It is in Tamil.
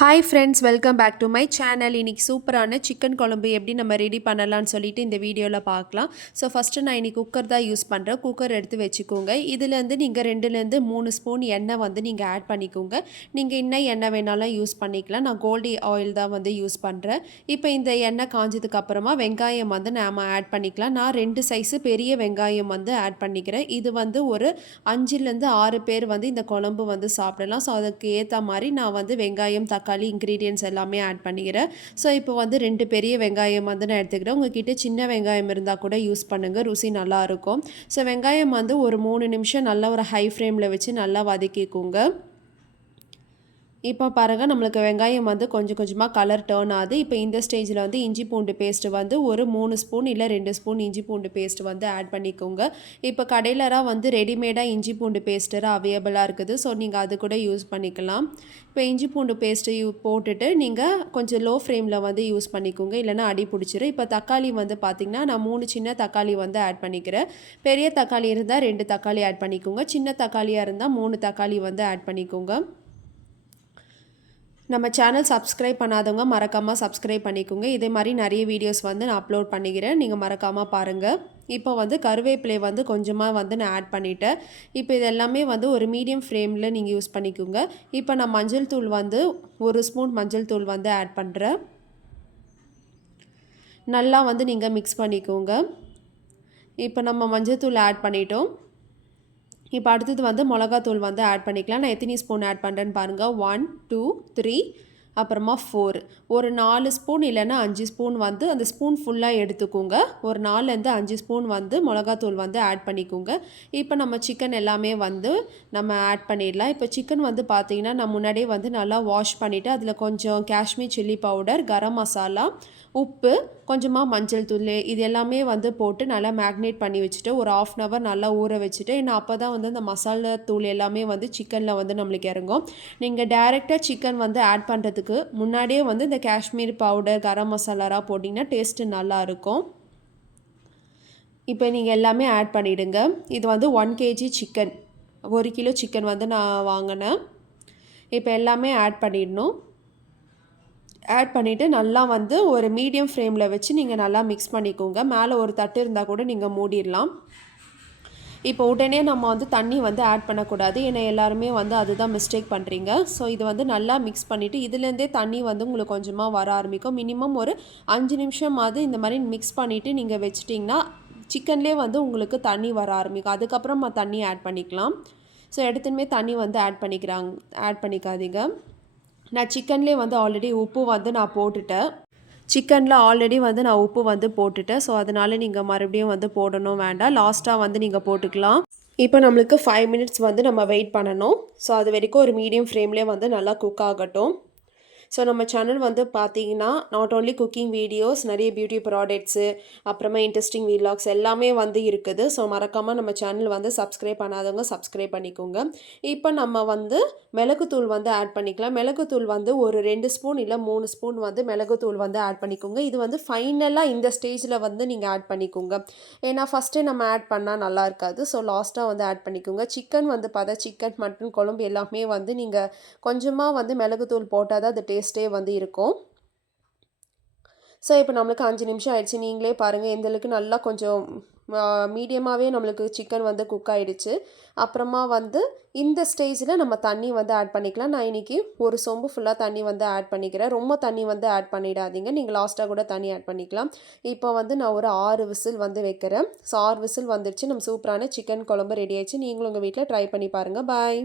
Hi friends welcome back to my channel இன்றைக்கி சூப்பரான சிக்கன் குழம்பு எப்படி நம்ம ரெடி பண்ணலாம்னு சொல்லிட்டு இந்த வீடியோவில் பார்க்கலாம். ஸோ ஃபஸ்ட்டு நான் இன்றைக்கி குக்கர் தான் யூஸ் பண்ணுறேன் குக்கர் எடுத்து வச்சுக்கோங்க. இதுலேருந்து நீங்கள் ரெண்டுலேருந்து மூணு ஸ்பூன் எண்ணெய் வந்து நீங்கள் ஆட் பண்ணிக்கோங்க. நீங்கள் இன்னும் எண்ணெய் வேணாலும் யூஸ் பண்ணிக்கலாம். நான் கோல்டி ஆயில் தான் வந்து யூஸ் பண்ணுறேன் இப்போ இந்த எண்ணெய் காஞ்சதுக்கப்புறமா வெங்காயம் வந்து நாம் ஆட் பண்ணிக்கலாம். நான் ரெண்டு சைஸு பெரிய வெங்காயம் வந்து ஆட் பண்ணிக்கிறேன். இது வந்து ஒரு அஞ்சுலேருந்து ஆறு பேர் வந்து இந்த குழம்பு வந்து சாப்பிடலாம். ஸோ அதுக்கு ஏற்ற மாதிரி நான் வந்து வெங்காயம் தக்காளி தக்காளி இன்க்ரீடியன்ஸ் எல்லாமே ஆட் பண்ணிக்கிறேன். ஸோ இப்போ வந்து ரெண்டு பெரிய வெங்காயம் வந்து நான் எடுத்துக்கிறேன். உங்ககிட்ட சின்ன வெங்காயம் இருந்தால் கூட யூஸ் பண்ணுங்கள் ருசி நல்லாயிருக்கும் ஸோ வெங்காயம் வந்து ஒரு மூணு நிமிஷம் நல்லா ஒரு ஹை ஃப்ளேமில் வச்சு நல்லா வதக்கிக்கோங்க. இப்போ பாருங்கள் நம்மளுக்கு வெங்காயம் வந்து கொஞ்சம் கொஞ்சமாக கலர் டேர்ன் ஆகுது. இப்போ இந்த ஸ்டேஜில் வந்து இஞ்சி பூண்டு பேஸ்ட்டு வந்து ஒரு மூணு ஸ்பூன் இல்லை ரெண்டு ஸ்பூன் இஞ்சி பூண்டு பேஸ்ட் வந்து ஆட் பண்ணிக்கோங்க. இப்போ கடையிலராக வந்து ரெடிமேடாக இஞ்சி பூண்டு பேஸ்டராக அவைலபிளாக இருக்குது. ஸோ நீங்கள் அது கூட யூஸ் பண்ணிக்கலாம். இப்போ இஞ்சி பூண்டு பேஸ்ட்டு யூ போட்டுட்டு நீங்கள் கொஞ்சம் லோ ஃப்ளேமில் வந்து யூஸ் பண்ணிக்கோங்க. இல்லைனா அடி பிடிச்சிரும். இப்போ தக்காளி வந்து பார்த்திங்கன்னா நான் மூணு சின்ன தக்காளி வந்து ஆட் பண்ணிக்கிறேன். பெரிய தக்காளி இருந்தால் ரெண்டு தக்காளி ஆட் பண்ணிக்கோங்க. சின்ன தக்காளியாக இருந்தால் மூணு தக்காளி வந்து ஆட் பண்ணிக்கோங்க. நம்ம சேனல் சப்ஸ்கிரைப் பண்ணாதவங்க மறக்காமல் சப்ஸ்கிரைப் பண்ணிக்கோங்க. இதே மாதிரி நிறைய வீடியோஸ் வந்து நான் அப்லோட் பண்ணிக்கிறேன். நீங்கள் மறக்காமல் பாருங்கள் இப்போ வந்து கருவேப்பிலை வந்து கொஞ்சமாக வந்து நான் ஆட் பண்ணிவிட்டேன் இப்போ இது எல்லாமே வந்து ஒரு மீடியம் ஃப்ளேமில் நீங்கள் யூஸ் பண்ணிக்கோங்க. இப்போ நான் மஞ்சள் தூள் வந்து ஒரு ஸ்பூன் மஞ்சள் தூள் வந்து ஆட் பண்ணுறேன் நல்லா வந்து நீங்கள் மிக்ஸ் பண்ணிக்கோங்க. இப்போ நம்ம மஞ்சள் தூள் ஆட் பண்ணிட்டோம். இப்போ அடுத்தது வந்து மிளகாத்தூள் வந்து ஆட் பண்ணிக்கலாம். நான் எத்தனை ஸ்பூன் ஆட் பண்ணுறேன்னு பாருங்கள் ஒன் டூ த்ரீ அப்புறமா ஃபோர் ஒரு நாலு ஸ்பூன் இல்லைன்னா அஞ்சு ஸ்பூன் வந்து அந்த ஸ்பூன் ஃபுல்லாக எடுத்துக்கோங்க. ஒரு நாலுலேருந்து அஞ்சு ஸ்பூன் வந்து மிளகாத்தூள் வந்து ஆட் பண்ணிக்கோங்க. இப்போ நம்ம சிக்கன் எல்லாமே வந்து நம்ம ஆட் பண்ணிடலாம். இப்போ சிக்கன் வந்து பார்த்திங்கன்னா நான் முன்னாடியே வந்து நல்லா வாஷ் பண்ணிவிட்டு அதில் கொஞ்சம் காஷ்மீர் சில்லி பவுடர் கரம் மசாலா உப்பு கொஞ்சமாக மஞ்சள் தூள் இது எல்லாமே வந்து போட்டு நல்லா மேக்னேட் பண்ணி வச்சுட்டு ஒரு ஆஃப் அன் ஹவர் நல்லா ஊற வச்சுட்டு ஏன்னா அப்போ தான் வந்து இந்த மசாலா தூள் எல்லாமே வந்து சிக்கனில் வந்து நம்மளுக்கு இறங்கும். நீங்கள் டேரெக்டாக சிக்கன் வந்து ஆட் பண்ணுறதுக்கு முன்னாடியே வந்து இந்த காஷ்மீர் பவுடர் கரம் மசாலாராக போட்டிங்கன்னா டேஸ்ட்டு நல்லாயிருக்கும். இப்போ நீங்கள் எல்லாமே ஆட் பண்ணிவிடுங்க இது வந்து ஒன் கேஜி சிக்கன் ஒரு கிலோ சிக்கன் வந்து நான் வாங்கினேன். இப்போ எல்லாமே ஆட் பண்ணிடணும். ஆட் பண்ணிவிட்டு நல்லா வந்து ஒரு மீடியம் ஃப்ளேமில் வச்சு நீங்கள் நல்லா மிக்ஸ் பண்ணிக்கோங்க. மேலே ஒரு தட்டு இருந்தால் கூட நீங்கள் மூடிடலாம். இப்போ உடனே நம்ம வந்து தண்ணி வந்து ஆட் பண்ணக்கூடாது. ஏன்னா எல்லாருமே வந்து அதுதான் மிஸ்டேக் பண்ணுறீங்க ஸோ இது வந்து நல்லா மிக்ஸ் பண்ணிவிட்டு இதுலேருந்தே தண்ணி வந்து உங்களுக்கு கொஞ்சமாக வர ஆரம்பிக்கும். மினிமம் ஒரு அஞ்சு நிமிஷமாவது இந்த மாதிரி மிக்ஸ் பண்ணிவிட்டு நீங்கள் வச்சிட்டிங்கன்னா சிக்கன்லேயே வந்து உங்களுக்கு தண்ணி வர ஆரம்பிக்கும். அதுக்கப்புறம் தண்ணி ஆட் பண்ணிக்கலாம். ஸோ எடுத்துமே தண்ணி வந்து ஆட் பண்ணிக்கிறாங்க ஆட் பண்ணிக்காதீங்க. நான் சிக்கன்லேயே வந்து ஆல்ரெடி உப்பு வந்து நான் போட்டுட்டேன். சிக்கனில் ஆல்ரெடி வந்து நான் உப்பு வந்து போட்டுட்டேன். ஸோ அதனால் நீங்கள் மறுபடியும் வந்து போடணும் வேண்டாம். லாஸ்ட்டாக வந்து நீங்கள் போட்டுக்கலாம். இப்போ நம்மளுக்கு ஃபைவ் மினிட்ஸ் வந்து நம்ம வெயிட் பண்ணணும். ஸோ அது வரைக்கும் ஒரு மீடியம் ஃப்ளேம்லேயே வந்து நல்லா குக் ஆகட்டும். ஸோ நம்ம சேனல் வந்து பார்த்தீங்கன்னா நாட் ஓன்லி குக்கிங் வீடியோஸ் நிறைய பியூட்டி ப்ராடக்ட்ஸு அப்புறமா இன்ட்ரெஸ்டிங் வீலாக்ஸ் எல்லாமே வந்து இருக்குது. ஸோ மறக்காமல் நம்ம சேனல் வந்து சப்ஸ்கிரைப் பண்ணாதவங்க சப்ஸ்கிரைப் பண்ணிக்கோங்க. இப்போ நம்ம வந்து மிளகுத்தூள் வந்து ஆட் பண்ணிக்கலாம். மிளகுத்தூள் வந்து ஒரு ரெண்டு ஸ்பூன் இல்லை மூணு ஸ்பூன் வந்து மிளகுத்தூள் வந்து ஆட் பண்ணிக்கோங்க. இது வந்து ஃபைனலாக இந்த ஸ்டேஜில் வந்து நீங்கள் ஆட் பண்ணிக்கோங்க. ஏன்னா ஃபஸ்ட்டே நம்ம ஆட் பண்ணால் நல்லா இருக்காது. ஸோ லாஸ்ட்டாக வந்து ஆட் பண்ணிக்கோங்க. சிக்கன் வந்து பார்த்தா சிக்கன் மட்டன் குழம்பு எல்லாமே வந்து நீங்கள் கொஞ்சமாக வந்து மிளகுத்தூள் போட்டால் தான் அது டேஸ்ட் டேஸ்ட்டே வந்து இருக்கும். ஸோ இப்போ நம்மளுக்கு அஞ்சு நிமிஷம் ஆயிடுச்சு. நீங்களே பாருங்கள் எந்தளவுக்கு நல்லா கொஞ்சம் மீடியமாகவே நம்மளுக்கு சிக்கன் வந்து குக் ஆகிடுச்சு அப்புறமா வந்து இந்த ஸ்டேஜில் நம்ம தண்ணி வந்து ஆட் பண்ணிக்கலாம். நான் இன்றைக்கி ஒரு சொம்பு ஃபுல்லாக தண்ணி வந்து ஆட் பண்ணிக்கிறேன். ரொம்ப தண்ணி வந்து ஆட் பண்ணிடாதீங்க. நீங்கள் லாஸ்ட்டாக கூட தண்ணி ஆட் பண்ணிக்கலாம். இப்போ வந்து நான் ஒரு ஆறு விசில் வந்து வைக்கிறேன். ஸோ ஆறு விசில் வந்துடுச்சு நம்ம சூப்பரான சிக்கன் குழம்பு ரெடி ஆயிடுச்சு. நீங்களும் உங்கள் வீட்டில் ட்ரை பண்ணி பாருங்கள் பாய்